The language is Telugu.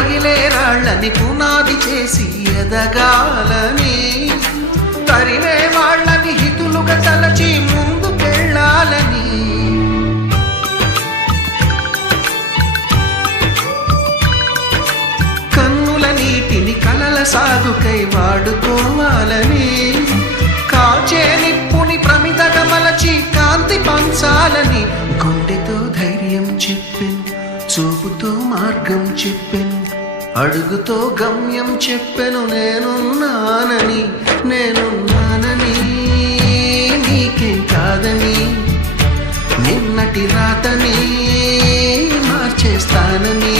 పగిలే రాళ్ళని పునాది చేసి ఎదగాలని, తరిమే వాళ్ళని హితులుగా తలచి ముందుకెళ్ళాలని, కన్నుల నీటిని కలల సాగుకై వాడుకోవాలని, కాచే నిప్పుని ప్రమిదగా మలచి కాంతి పంచాలని, గుండెతో ధైర్యం చెప్పెను, చూపుతో మార్గం చెప్పెను, అడుగుతో గమ్యం చెప్పెను, నేనున్నానని నేనున్నానని, నీకేం కాదని, నిన్నటి రాతని మార్చేస్తానని.